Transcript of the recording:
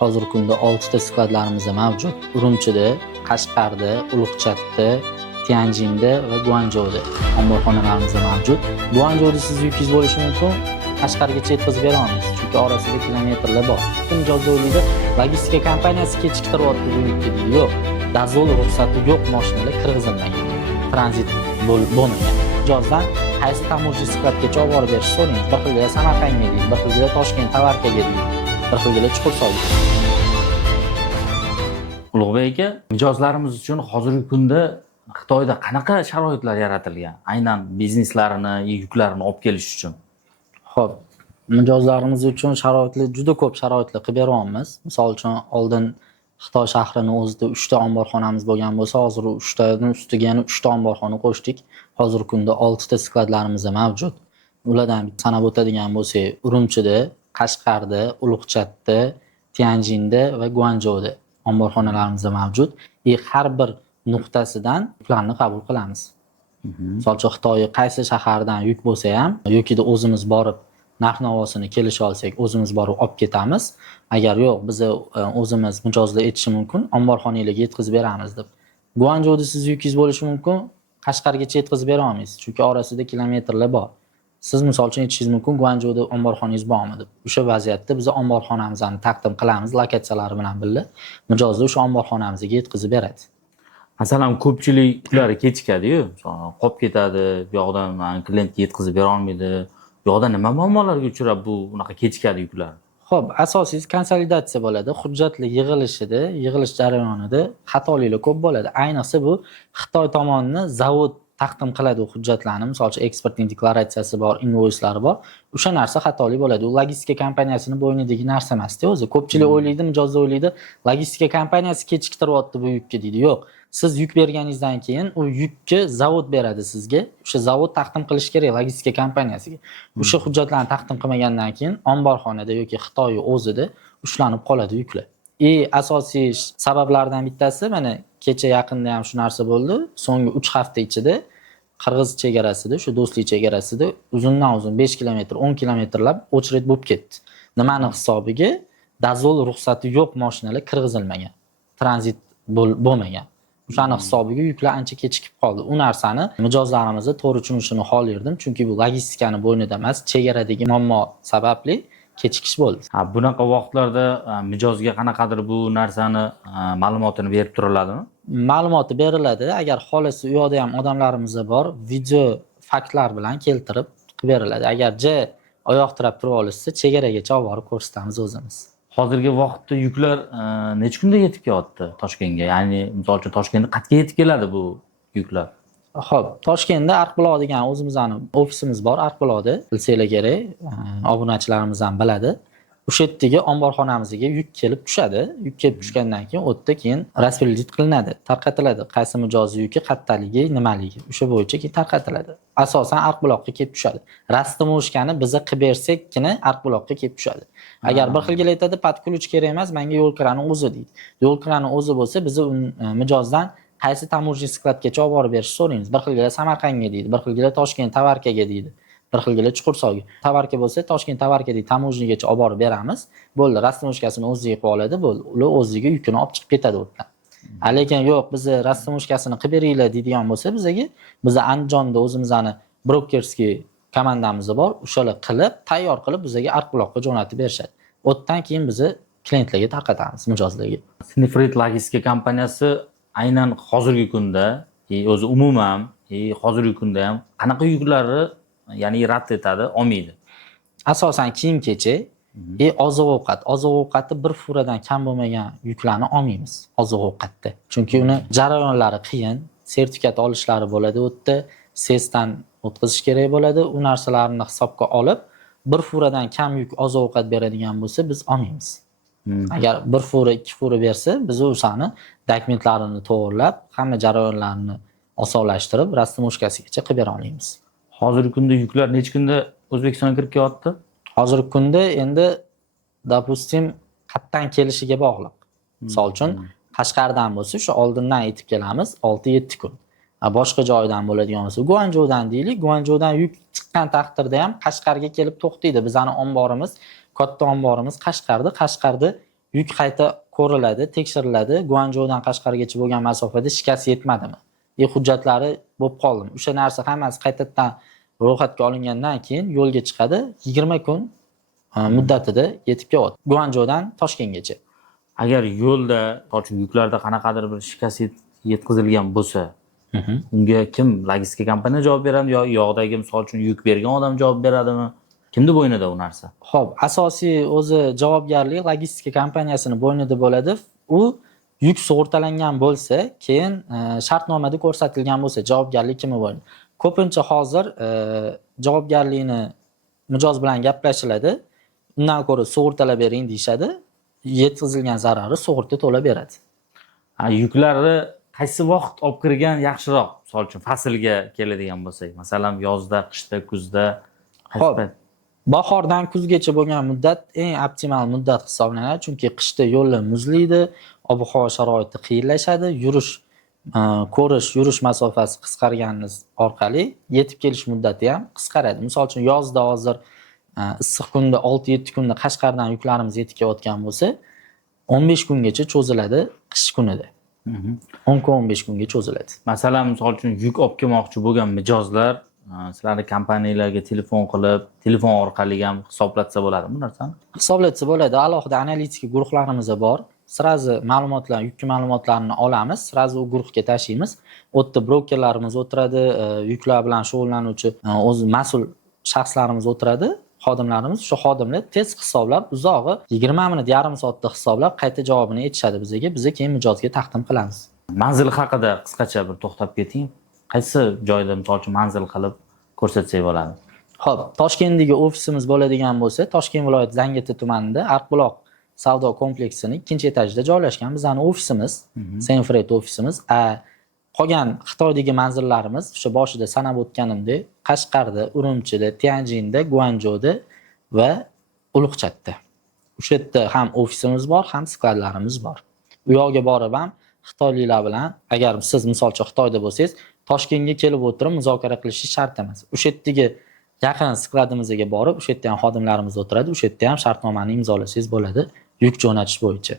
Hozirgi kunda 6 ta skladlarimiz mavjud. Urumchida, Qashqarda, Ulug'chatda, Tianjinda va Guanzhouda omborxonalarimiz mavjud. Guanzhouda siz yukingiz bo'lishi mumkin, Qashqargacha yetkazib bera olmaysiz, chunki orasida kilometrlar bor. Mijozda logistika kompaniyasi kechiktiryapti bu yukni deydi. Yo'q, dazol ruxsati yo'q mashinalar kirgizilmagan, tranzit bo'lmagan. Mijozdan qaysi tamojiy skladgacha olib borib berish so'raymiz. Bir xilgina Samarqandga deydi, bir xilgina Toshkent Tavarkaga deydi, bir xilgina Chuqursoyga. Ulug'bek aka, mijozlarimiz uchun hozirgi kunda Xitoyda qanaqa sharoitlar yaratilgan? Aynan bizneslarini, yuklarini olib kelish uchun. Xo'p, mijozlarimiz uchun sharoitlar juda ko'p sharoitlar qilib beryapmiz. Misol uchun oldin Xitoy shahrining o'zida 3 ta omborxonamiz bo'lgan bo'lsa, hozir 3 taning ustiga yana 3 ta omborxona qo'shdik. Hozirgi kunda 6 ta skladlarimiz mavjud. Ulardan sanab o'tadigan bo'lsak, Urumchida, Qashqarda, Ulug'chatda, Tianjinda va Guanzhouda omborxonalarimiz mavjud. Har bir nuqtasidan yuklarni qabul qilamiz. Misol uchun Xitoy qaysi shahardan yuk bo'lsa ham, yokida o'zimiz borib narx-navosini kelisha olsak, o'zimiz borib olib ketamiz. Agar yo'q, biz o'zimiz mijozlar aytishi mumkin, omborxonalarga yetkazib beramiz deb. Guanzhouda siz yukingiz bo'lishi mumkin, Qashqargacha yetkazib bera olmaysiz, chunki orasida kilometrlar bor. Siz misol uchun aytishingiz mumkin, Guanzhouda omborxonangiz bormi deb. O'sha vaziyatda biz omborxonamizni taqdim qilamiz lokatsiyalari bilan birga. Mijozlar o'sha omborxonamizga yetkazib beradi. Masalan, ko'pchilik yuklari kechikadi-yu, qolib ketadi, bu yoqdan klientga yetkazib bera olmaydi. Bu yoqda nima muammolarga uchrab bu unaqa kechikadi yuklar? Xo'p, asosiysi konsolidatsiya bo'ladi. Hujjatlar yig'ilish jarayonida xatoliklar ko'p bo'ladi. Ayniqsa bu Xitoy tomonidan zavod taqdim qiladi hujjatlarni, misol uchun eksportning deklaratsiyasi bor, invoyslari bor. O'sha narsa xatolik bo'ladi. U logistika kompaniyasining bo'ynidagi narsa emas-da o'zi. Ko'pchilik o'ylaydi, mijozlar o'ylaydi, logistika kompaniyasi kechiktiryapti bu yukni deydi. Yo'q. Siz yuk berganingizdan keyin u yukni zavod beradi sizga. O'sha zavod taqdim qilish kerak logistika kompaniyasiga. O'sha hujjatlarni taqdim qilmagandan keyin omborxonada yoki Xitoy o'zida ushlanib qoladi yuklar. Asosiy sabablardan bittasi mana kecha yaqinda ham shu narsa bo'ldi. So'nggi 3 hafta ichida Qirg'iz chegarasida, shu do'stlik chegarasida uzundan-uzun 5 kilometr, 10 kilometrlab ochred bo'lib ketdi. Nimani hisobiga? Dazol ruxsati yo'q mashinalar kirgizilmagan, tranzit bo'lmagan. O'shani hisobiga yuklar ancha kechikib qoldi. U narsani mijozlarimizga to'g'ri tushunishini xohlardim, chunki bu logistikani bo'ynida emas, chegaradagi muammo sababli kechikish bo'ldi. Bunaqa vaqtlarda mijozga qanaqadir bu narsani ma'lumotini berib turiladimi? Ma'lumoti beriladi. Agar xohlasa u yoqda ham odamlarimiz bor, video faktlar bilan keltirib beriladi. Agar oyoq tirab turib olsa, chegaragacha olib borib ko'rsatamiz o'zimiz. Hozirgi vaqtda yuklar necha kunda yetib kelyapti Toshkentga? Ya'ni, misol uchun Toshkentga qatga yetib keladi bu yuklar? Xo'p, Toshkentda Arqbuloq degan o'zimizning ofisimiz bor, Arqbuloqda. Bilsanglar kerak, obunachilarimiz ham biladi. O'sha yerdagi omborxonamizga yuk kelib tushadi. Yuk kelib tushgandan keyin o'tda keyin raspredit qilinadi, tarqatiladi. Qaysi mijoz yuki, qattaligi, nimaligi, o'sha bo'yicha keyin tarqatiladi. Asosan Arqbuloqqa kelib tushadi. Rastomoshkani biza qilib bersakkina Arqbuloqqa kelib tushadi. Agar bir xilga aytadi, podключ kerak emas, menga yo'l kirani o'zi deydi. Yo'l kirani o'zi bo'lsa, biz mijozdan qaysi tamojiy skladgacha olib borib berish so'raymiz. Bir xilga Samarqandga deydi, bir xilga Toshkent Tavarkaga deydi, bir xilga Chuqursoyga. Tavarka bo'lsa, Toshkent Tavarkadagi tamojnigacha olib borib beramiz. Bo'ldi, rastomoshkasini o'ziga qilib oladi, bo'ldi. Ular o'ziga yukini olib chiqib ketadi o'tdan. Lekin yo'q, biz rastomoshkasini qilib beringlar deydigan bo'lsa, biz Andijonda o'zimizning brokerskiy komandamiz bor, o'shalar qilib, tayyor qilib bizga Arqbuloqqa jo'natib berishadi. O'tdan keyin biz klientlarga tarqatamiz, mijozlarga. Sinifrit logistika kompaniyasi aynan hozirgi kunda, o'zi umuman, hozirgi kunda ham qanaqa yuklarni, ya'ni rad etadi, olmaydi? Asosan kiyim-kechak, oziq-ovqat. Oziq-ovqatni bir furadan kam bo'lmagan yuklarni olmaymiz oziq-ovqatda. Chunki uni jarayonlari qiyin, sertifikat olishlari bo'ladi, o'tda SESdan o'tkazish kerak bo'ladi. U narsalarni hisobga olib, bir furadan kam yuk oziq-ovqat beradigan bo'lsa, biz olmaymiz. Agar bir fura, 2 fura bersa, biz o'shani dokumentlarini to'g'irlab, hamma jarayonlarni osonlashtirib, rastomoshkasigacha qilib bera olamiz. Hozirgi kunda yuklar necha kunda O'zbekistonga kirib kelyapti? Hozirgi kunda endi допустим qatdan kelishiga bog'liq. Misol uchun Qashqardan bo'lsa, shu oldindan yetib kelamiz 6-7 kun. Boshqa joydan bo'ladigan bo'lsa, Guanzhoudan deylik, Guanzhoudan yuk chiqqan taqdirda ham Qashqarga kelib to'xtaydi. Bizning omborimiz, katta omborimiz Qashqarda yuk qayta ko'riladi, tekshiriladi. Guanchjoudan Qashqargacha bo'lgan masofada shikast yetmadimi? Hujjatlari bo'lib qoldimi? O'sha narsa hammasi qaytadan ro'yxatga olingandan keyin yo'lga chiqadi. 20 kun muddatida yetib keladi. Guanchjoudan Toshkentgacha. Agar yo'lda uchun yuklarda qanaqadir bir shikast yetkazilgan bo'lsa, unga kim, logistika kompaniya javob beradimi yo yoqdagi misol uchun yuk bergan odam javob beradimi? Kimni bo'ynida u narsa? Xo'p, asosiy o'zi javobgarlik logistika kompaniyasini bo'ynida bo'ladi. U yuk sug'urtalangan bo'lsa, keyin shartnomada ko'rsatilgan bo'lsa, javobgarlik kimi bo'ladi. Ko'pincha hozir javobgarlikni mijoz bilan gaplashiladi. Undan ko'ra sug'urtalab bering deyshadi. Yetkazilgan zarari sug'urta to'lab beradi. Yuklarni qaysi vaqt olib kirgan yaxshiroq? Misol uchun faslga keladigan bo'lsak, masalan, yozda, qishda, kuzda. Xo'p, bahordan kuzgacha bo'lgan muddat eng optimal muddat hisoblanadi, chunki qishda yo'llar muzlaydi, ob-havo sharoiti qiyinlashadi, yurish masofasi qisqargani orqali yetib kelish muddati ham qisqaradi. Misol uchun yozda hozir issiq kunda 6-7 kunda Qashqardan yuklarimiz yetib kelayotgan bo'lsa, 15 kungacha cho'ziladi qish kunida. 10 kun 15 kunga cho'ziladi. Masalan, misol uchun yuk olib kelmoqchi bo'lgan mijozlar sizlarning kompaniyalarga telefon qilib, telefon orqali ham hisoblatsa bo'ladimi bu narsani? Hisoblatsa bo'ladi. Alohida analitika guruhlarimiz bor. Sirazi ma'lumotlar, yuk ma'lumotlarini olamiz, sirazi u guruhga tashlaymiz. U yerda brokerlarimiz o'tiradi, yuklar bilan shug'ullanuvchi o'z mas'ul shaxslarimiz o'tiradi, xodimlarimiz. Shu xodimlar tez hisoblab, uzog'i 20 minut, yarim soatda hisoblab qayta javobini aytishadi bizga. Biz keyin mijozga taqdim qilamiz. Manzil haqida qisqacha bir to'xtab keting. Qaysi joyda misol uchun manzil qilib ko'rsatsak bo'ladi? Xo'p, Toshkentdagi ofisimiz bo'ladigan bo'lsa, Toshkent viloyati Zangiota tumanida Arqbuloq savdo kompleksining 2-etajida joylashgan bizning ofisimiz, Senfred ofisimiz. Qolgan Xitoydagi manzillarimiz o'sha boshida sanab o'tganimdek, Qashqarda, Urumchida, Tianjinda, Guanchjouda va Ulug'chatda. O'sha yerda ham ofisimiz bor, ham skladlarimiz bor. U yoqqa borib ham xitoyliklar bilan, agar siz misolcha Xitoyda bo'lsangiz, Toshkentga kelib o'tirib muzokara qilishingiz shart emas. O'sha yerdagi yaqin skladimizga borib, o'sha yerda ham xodimlarimiz o'tiradi, o'sha yerda ham shartnomani imzolasangiz bo'ladi, yuk jo'natish bo'yicha.